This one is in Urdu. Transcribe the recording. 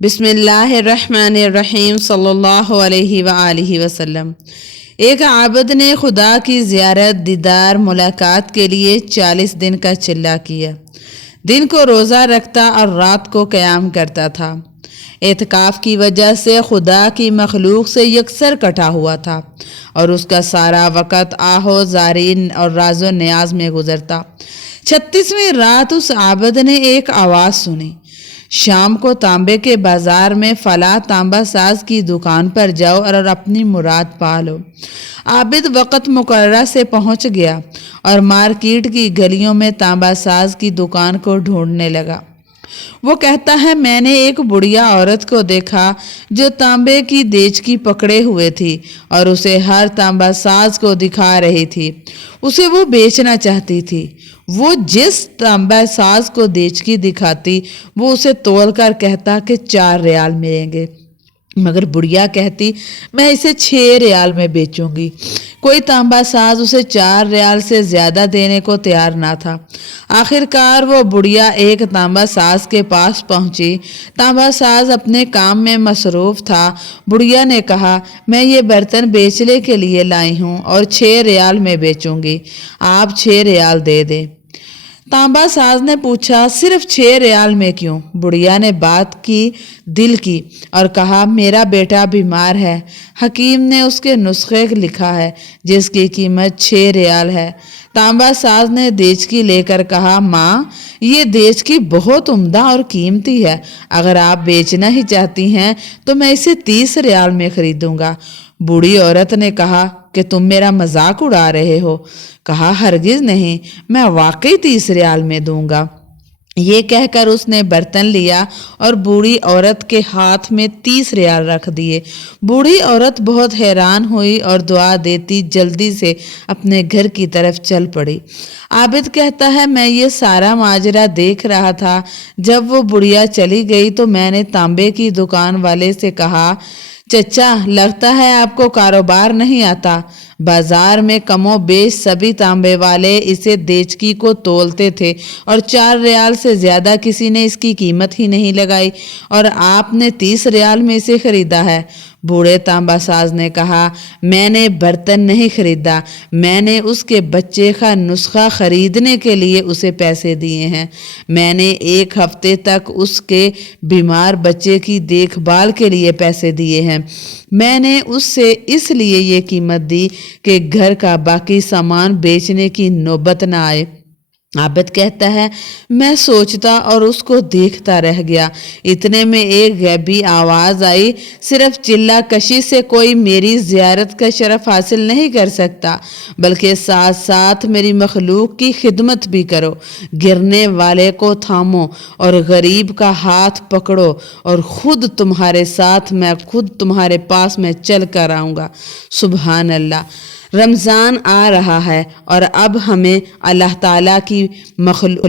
بسم اللہ الرحمن الرحیم صلی اللہ علیہ وآلہ وسلم۔ ایک عابد نے خدا کی زیارت، دیدار، ملاقات کے لیے 40 دن کا چلہ کیا۔ دن کو روزہ رکھتا اور رات کو قیام کرتا تھا۔ اعتکاف کی وجہ سے خدا کی مخلوق سے یکسر کٹا ہوا تھا اور اس کا سارا وقت آہو زاری اور راز و نیاز میں گزرتا۔ 36ویں رات اس عابد نے ایک آواز سنی، شام کو تانبے کے بازار میں فلاں تانبا ساز کی دکان پر جاؤ اور اپنی مراد پالو۔ عابد وقت مقررہ سے پہنچ گیا اور مارکیٹ کی گلیوں میں تانبا ساز کی دکان کو ڈھونڈنے لگا۔ وہ کہتا ہے، میں نے ایک بڑھیا عورت کو دیکھا جو تانبے کی دیچکی پکڑے ہوئے تھی اور اسے ہر تانبا ساز کو دکھا رہی تھی۔ اسے وہ بیچنا چاہتی تھی۔ وہ جس تانبا ساز کو دیچکی دکھاتی وہ اسے تول کر کہتا کہ 4 ریال ملیں گے، مگر بڑھیا کہتی میں اسے 6 ریال میں بیچوں گی۔ کوئی تانبا ساز اسے 4 ریال سے زیادہ دینے کو تیار نہ تھا۔ آخر کار وہ بڑھیا ایک تانبا ساز کے پاس پہنچی۔ تانبا ساز اپنے کام میں مصروف تھا۔ بڑھیا نے کہا، میں یہ برتن بیچنے کے لیے لائی ہوں اور 6 ریال میں بیچوں گی، آپ 6 ریال دے دیں۔ تانبا ساز نے پوچھا، صرف 6 ریال میں کیوں؟ بڑھیا نے بات کی دل کی اور کہا، میرا بیٹا بیمار ہے، حکیم نے اس کے نسخے لکھا ہے جس کی قیمت 6 ریال ہے۔ تانبا ساز نے دیچکی لے کر کہا، ماں یہ دیچکی بہت عمدہ اور قیمتی ہے، اگر آپ بیچنا ہی چاہتی ہیں تو میں اسے 30 ریال میں خریدوں گا۔ بوڑھی عورت نے کہا کہ تم میرا مذاق اڑا رہے ہو؟ کہا، ہرگز نہیں، میں واقعی 30 ریال میں دوں گا۔ یہ کہہ کر اس نے برتن لیا اور بوڑھی عورت کے ہاتھ میں 30 ریال رکھ دیے۔ بوڑھی عورت بہت حیران ہوئی اور دعا دیتی جلدی سے اپنے گھر کی طرف چل پڑی۔ عابد کہتا ہے، میں یہ سارا ماجرا دیکھ رہا تھا۔ جب وہ بڑھیا چلی گئی تو میں نے تانبے کی دکان والے سے کہا، چچا لگتا ہے آپ کو کاروبار نہیں آتا۔ بازار میں کم و بیش سبھی تانبے والے اسے دیچکی کو تولتے تھے اور 4 ریال سے زیادہ کسی نے اس کی قیمت ہی نہیں لگائی، اور آپ نے 30 ریال میں اسے خریدا ہے۔ بوڑھے تانبا ساز نے کہا، میں نے برتن نہیں خریدا، میں نے اس کے بچے کا نسخہ خریدنے کے لیے اسے پیسے دیے ہیں۔ میں نے 1 ہفتے تک اس کے بیمار بچے کی دیکھ بھال کے لیے پیسے دیے ہیں۔ میں نے اس سے اس لیے یہ قیمت دی کہ گھر کا باقی سامان بیچنے کی نوبت نہ آئے۔ عابد کہتا ہے، میں سوچتا اور اس کو دیکھتا رہ گیا۔ اتنے میں ایک غیبی آواز آئی، صرف چلہ کشی سے کوئی میری زیارت کا شرف حاصل نہیں کر سکتا، بلکہ ساتھ ساتھ میری مخلوق کی خدمت بھی کرو۔ گرنے والے کو تھامو اور غریب کا ہاتھ پکڑو، اور خود تمہارے ساتھ میں خود تمہارے پاس میں چل کر آؤں گا۔ سبحان اللہ۔ رمضان آ رہا ہے اور اب ہمیں اللہ تعالیٰ کی مخلوق